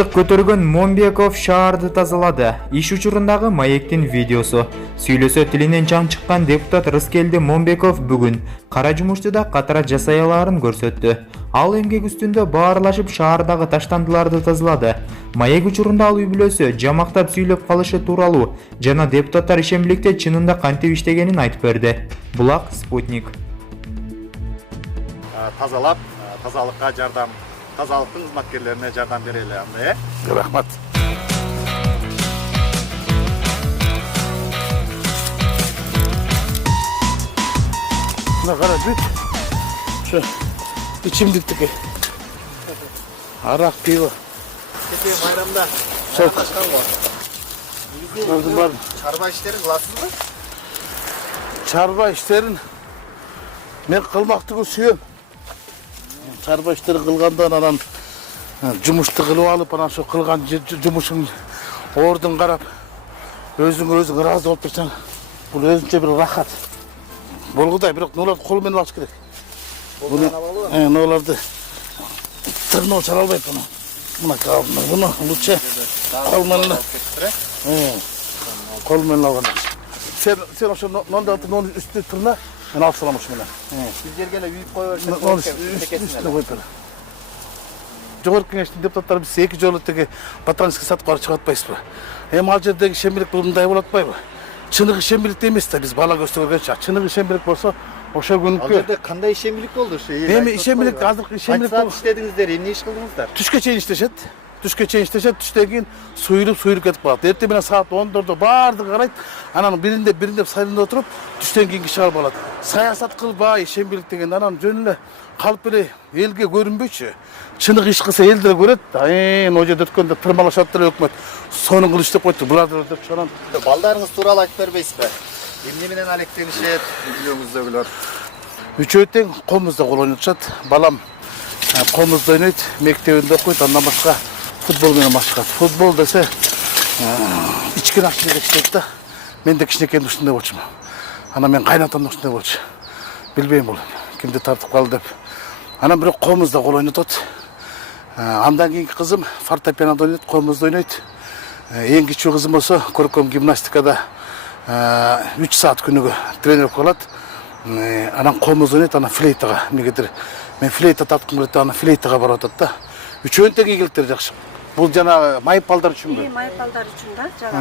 Баштык көтөргөн Момбеков шаарды тазалады. Иш учурундагы маектин видеосу. Сүйлөсө тилинен чаң чыккан депутат Рыскелди Момбеков бүгүн кара жумуштуда катара жасай аларын көрсөттү. Ал эмгек үстүндө баарлашып шаардагы таштандыларды тазалады. Маек учурунда ал үй-бүлөсү жамактап сүйлөп калышы тууралуу жана депутаттар ишембиликте чынында кантип иштегенин айтып берди. Булак Спутник. Тазалап, тазалыкка жардам, тазалыктын кызматкерлерине жардам берели анда, Рахмат. Мына кара бүт. Ошо ичимдиктики. Арак, пиво. Кечээ майрамда Çok. ташкан го. Gördüm var. Чарба иштерин кыласызбы? Çarba işlerin men kılmaktığı suyum. Çarba işleri kılgandan anan jumuştu kılıp alıp ana şu kılgan jumuşun ordun karap özüň razı bolup tursaň bul özünçe bir rahat. Bolguday birok nolar kol menen alış kerek. Bunu nolardy tırnağı çala albayt bunu. Buna kalma bunu lütfen kol menen. Kol menen algan. Sen oşo non üstü tırna ben alsalamış mene. Biz жерге үйүп кое Non üstüne koyup böyle. Жогорку кеңештин депутаттары биз эки жолу теги Батранский садка барып чыгып атпайбызбы? Эми ал жердеги ишембилик мындай болуп атпайбы? Чыныгы ишембиликте эмес да биз бала көстөгөнчө. Чыныгы ишембилик болсо ошо Ал күнкү. жерде кандай ишембилик болду ушу? Эми ишембилик азыркы ишембилик болду. иштедиңиздер, эмне иш кылдыңыздар? Түшкө чейин иштешет. Түштөн кийин суйруп кетип калат. Эртең менен саат 10-дордо баардыгы карайт. Анан бириндеп сайрында отуруп, түштөн кийинки чыгарып алат. Саясат кылбай, ишембилик деген анан жөн эле калп эле элге көрүнбөйчү. Чыныгы иш кылса эл деле көрөт. О жерде өткөндө тырмалашат деле өкмөт. Сонун кылыш деп койду. Булар деп чанан. Балдарыңыз тууралуу айтып бербейсизби? Эмне менен алектенишет, үй-бүлөңүздөгүлөр? Үчөө тең комузда кол ойнотушат. Балам комузда ойнойт, мектебинде окуйт, андан башка футбол менен машыгат. Футбол десе ичкен акчага иштейт да. Мен де кичинекейимде ушундай болчумун. Анан мен кайнатам ушундай болчу. Билбейм бул кимди тартып калды деп. Анан бирок комузда кол ойнотот. Андан кийинки кызым фортепианода ойнойт, комузда ойнойт. Эң кичүү кызым болсо көркөм гимнастикада 3 саат күнүгө тренировка кылат. Анан комуз ойнойт, анан флейтага мегедир. Мен флейта тарткым келет, анан флейтага барып атат да. Үчөөнүн тең ийгиликтери жакшы. Бул жана майып балдар үчүнбү? Майып балдар үчүн да, жана.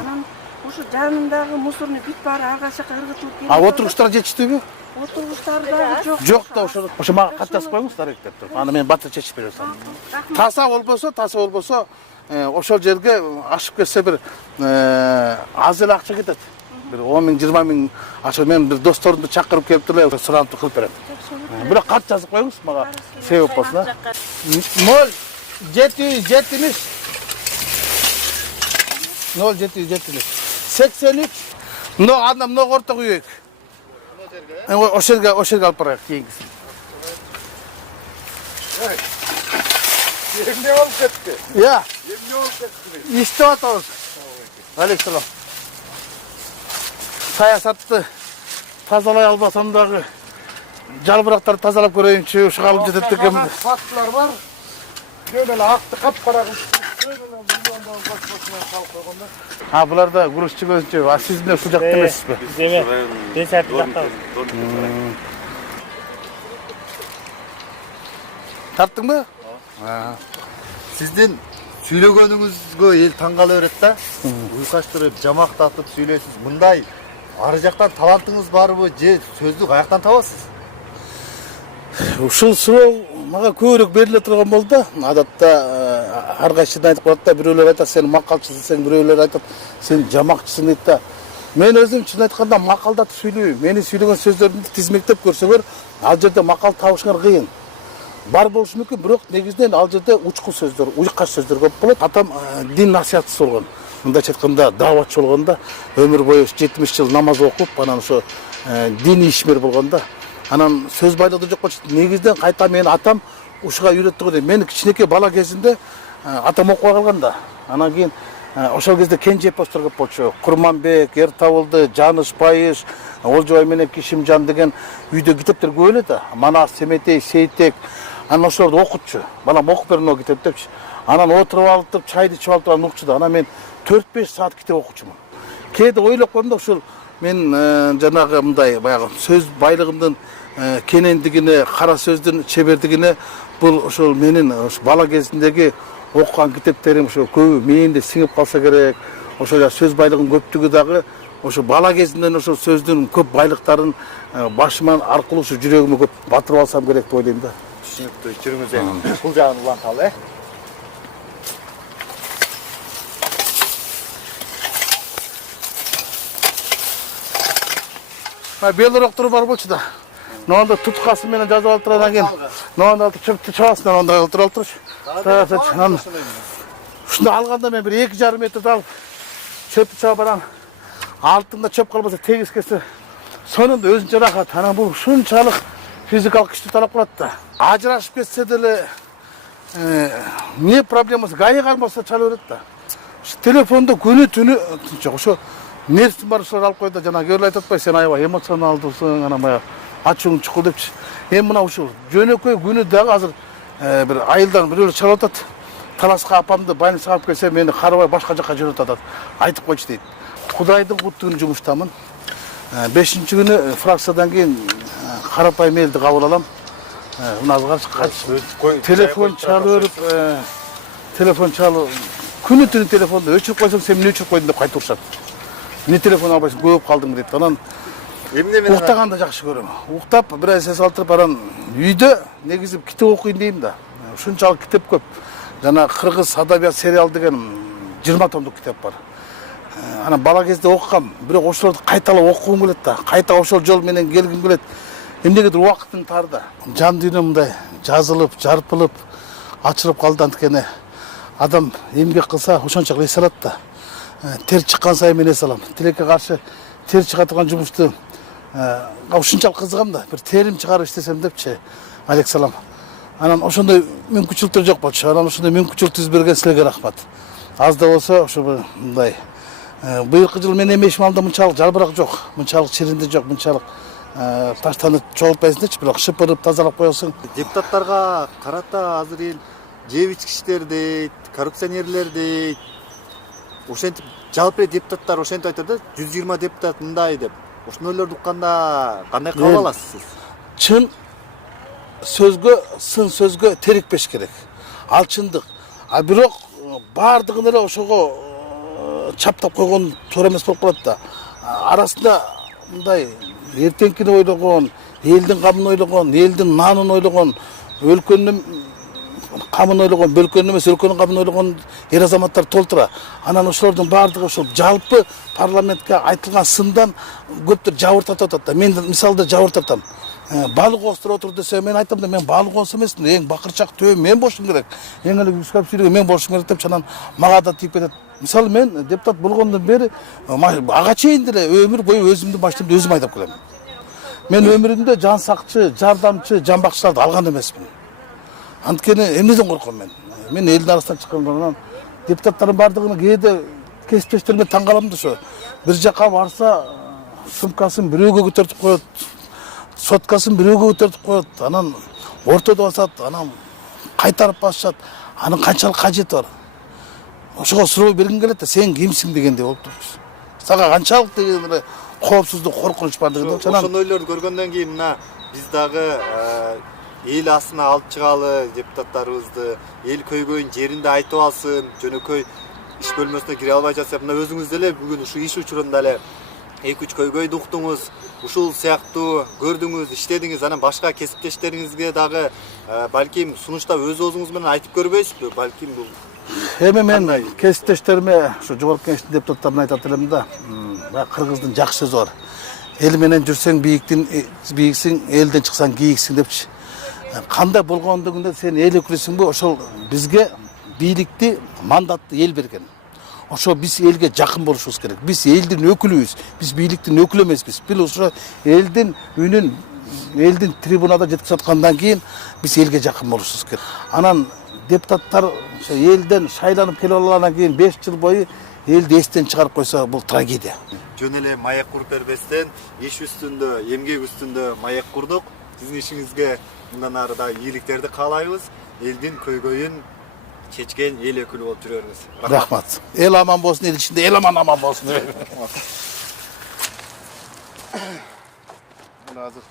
Анан ушу жанындагы мусорну бүт баары ага жака ыргытылып келет. Отургучтар жетиштиби? Отургучтар дагы жок. Жок да ошо мага кат жазып коюңуз даректеп туруп. Аны мен баттыр чечип берем. Таса болбосо, ошол жерге ашып кетсе бир аз эле акча кетет. Бир 10 миң, 20 миң ошо мен бир досторумду чакырып келип туруп сурантып кылып берем. Бирок кат жазып коюңуз мага себеп болсун. 0-7-7-70 83 мына орто күйөйүк. Ошо жерге алып барайык кийинкисин. Эмне болуп кетти? Я, Эмне болуп кетти? иштеп атабыз. Алейкум. Саясатты тазалай албасам дагы жалбырактарды тазалап көрөйүнчү, ушуга алып жетет экен. Фактылар бар. Жөн эле акты капкара кылып, жөн эле миллиондон башкасына салып койгондар. Булар да грузчу көзчү, а сиз эмне ушул жакта эмессизби? Деме, мен сәт жактабыз. Тарттыңбы? Сиздин сүйлөгөнүңүзгө эл таң кала берет да. Уйкаштырып, жамактатып сүйлөйсүз. Мындай ары жактан талантыңыз барбы же сөздү каяктан табасыз? Ушул суроо мага көбүрөөк бериле турган болду да. Адатта ар кайсыдан айтып коет да, бирөөлөр айтат сен макалчысың, бирөөлөр айтат сен жамакчысың дейт да. Мен өзүм чын айтканда макалдатып сүйлөйм. Мени сүйлөгөн сөздөрүмдү тизмектеп көрсөңөр, ал жерде макал табышыңар кыйын. Бар болушу мүмкүн, бирок негизинен ал жерде учкун сөздөр, уйкаш сөздөр көп болот. Атам дин насыятчысы болгон. Мындайча айтканда дааватчы болгон да, өмүр бою 70 жыл намаз окуп, анан ошо дин ишмер болгон да. Анан сөз байлыгы жок болчу. Негизинен кайта менин атам ушуга үйрөттү го. Мен кичинекей бала кезинде атам окуга калган да. Анан кийин ошол кезде кенже эпостор көп болчу. Курманбек, Эртабылды, Жаныш Байыш, Олжобай менен Кишимжан деген үйдө китептер көп эле да. Манас, Семетей, Сейтек, анан ошолорду окутчу. Балам окуп берин о китеп депчи. Анан отуруп алып чайды ичип алып турган укчу да. Анан мен 4-5 саат китеп окучумун. Кээде ойлоп койдум да ушул мен жанагы мындай баягы сөз байлыгымдын кенендигине, кара сөздүн чебердигине бул ошол менин бала кезимдеги окуган китептерим ошо көбү мээмде сиңип калса керек. Ошо сөз байлыгынын көптүгү дагы ошо бала кезимден ошо сөздүн көп байлыктарын башыма аркылуу ушу жүрөгүмө көп батырып алсам керек деп ойлойм да. Түшүнүктүү. Жүрүңүз эми. Бул жагын уланталы, Белороктор бар болчу да. Нонда туткасы менен жазып алып тургандан кийин нонда чөптү чабасына ондай олтуруп алып турчу. Ушуну алганда мен бир 2,5 метрди алып чөптү чабып анан алтында чөп калбаса тегиз кесе сонун өзүнчө рахат. Анан бул ушунчалык физикалык күчтү талап кылат да. Ажырашып кетсе деле эмне проблемасы гайы калмаса чала берет да. Телефондо күнү түнү тынчок. Ошо нерсин бар ушулар алып койду. Жана кээ айтып атпайбы, сен аябай эмоционалдысың, анан баягы ачууң чукул депчи. Эми мына ушул жөнөкөй күнү дагы азыр бир айылдан бирөөлөр чалып атат. Таласка апамды больницага алып келсе, мени карабай башка жака жөнөтүп атат. Айтып койчу дейт. Кудайдын куттугун жумуштамын. 5-күнү фракциядан кийин карапайым элди кабыл алам. Мына телефон чалып, телефон чалып, күнү түнү телефонду өчүрүп койсоң, сен эмне өчүрүп койдуң деп кайтып урушат. Не телефон албайсың, көп калдың дейт. Анан эмне менен уктаганды жакшы көрөм. Уктап, бир айса салтырып, анан үйдө негизи китеп окуйн дейм да. Ушунчалык китеп көп. Жана кыргыз адабият сериал деген 20 томдук китеп бар. Анан бала кезде окугам, бирок ошолорду кайталап окугум келет да. Кайта ошол жол менен келгим келет. Эмнегедир убакыттын тарда. Жан дүйнөм мындай жазылып, жарпылып, ачылып калды анткени адам эмгек кылса ошончолук эс алат да. Тер чыккан сайын мен эс алам. Тилекке каршы тер чыга турган жумушту ушунчалык кызыгам да. Бир терим чыгарып иштесем депчи. Алек салам. Анан ошондой мүмкүнчүлүктөр жок болчу. Анан ошондой мүмкүнчүлүк түзүп берген силерге рахмат. Аз да болсо ошо мындай быйылкы жыл менин эми эшималда мынчалык жалбырак жок, мынчалык чиринди жок, мынчалык таштанып чогултпайсың депчи, бирок шыпырып тазалап коесуң. Депутаттарга карата азыр эл жеп ичкичтер дейт, коррупционерлер дейт. Ошентип жалпы депутаттар ошентип айтат да, 120 депутат мындай деп. Ошондойлорду укканда кандай кабыл аласыз сиз? Чын сөзгө, сын сөзгө терикпеш керек. Ал чындык. А бирок бардыгын эле ошого чаптап койгон туура эмес болуп калат да. Арасында мындай эртеңкини ойлогон, элдин камын ойлогон, элдин нанын ойлогон, өлкөнүн камын ойлогон, бөлкөнүн эмес өлкөнүн камын ойлогон эр азаматтар толтура. Анан ошолордун бардыгы ошол жалпы парламентке айтылган сындан көптөр жабыртатып атат да. Мен мисалда жабыртатам. Балык оостур отур десе мен айтам да, мен балык оос эмесмин, эң бакырчак төбө мен болушум керек. Эң эле үскап сүйлөгөн мен болушум керек деп анан мага да тийип кетет. Мисалы мен депутат болгондон бери ага чейин деле өмүр бою өзүмдүн машинамды өзүм айдап келем. Мен өмүрүмдө жан сакчы, жардамчы, жан бакчыларды алган эмесмин. Анткени эмнеден корком мен? Мен элдин арасынан чыккандан депутаттардын бардыгын кээде кесиптештериме таң калам да ошо. Бир жака барса сумкасын бирөөгө көтөртүп коет, соткасын бирөөгө көтөртүп коет, анан ортодо басат, анан кайтарып басышат. Анын канчалык кажети бар? Ошого суроо бергим келет да, сен кимсиң дегендей болуп турчу. Сага канчалык деген эле коопсуздук, коркунуч бар деген. Ошондойлорду көргөндөн кийин мына биз дагы эл астына алып чыгалы депутаттарыбызды, эл көйгөйүн жеринде айтып алсын, жөнөкөй иш бөлмөсүнө кире албай жатса, мына өзүңүз деле бүгүн ушу иш учурунда эле 2-3 көйгөйдү уктуңуз, ушул сыяктуу көрдүңүз, иштедиңиз, анан башка кесиптештериңизге дагы балким сунуштап өз оозуңуз менен айтып көрбөйсүзбү? Балким бул эми мен кесиптештериме ушу жогорку кеңештин депутаттарына айтат элем да, кыргыздын жакшы сөзү бар. Эл менен жүрсөң бийиксиң, элден чыксаң кийиксиң депчи. Кандай болгондугунда сен эл өкүлүсүңбү? Ошол бизге бийликти, мандатты эл берген. Ошо биз элге жакын болушубуз керек. Биз элдин өкүлүбүз, биз бийликтин өкүлү эмеспиз. Биз ошо элдин үнүн, элдин трибунада жеткизип аткандан кийин биз элге жакын болушубуз керек. Анан депутаттар элден шайланып келип алгандан кийин 5 жыл бою элди эстен чыгарып койсо бул трагедия. Жөн эле маек куруп бербестен, иш үстүндө, эмгек үстүндө маек курдук. Сиздин ишиңизге мындан ары да ийгиликтерди каалайбыз. Элдин көйгөйүн чечкен эл өкүлү болуп жүрөрүңүз. Rahmat. El aman bolsun, el içinde el aman bolsun. Hazır.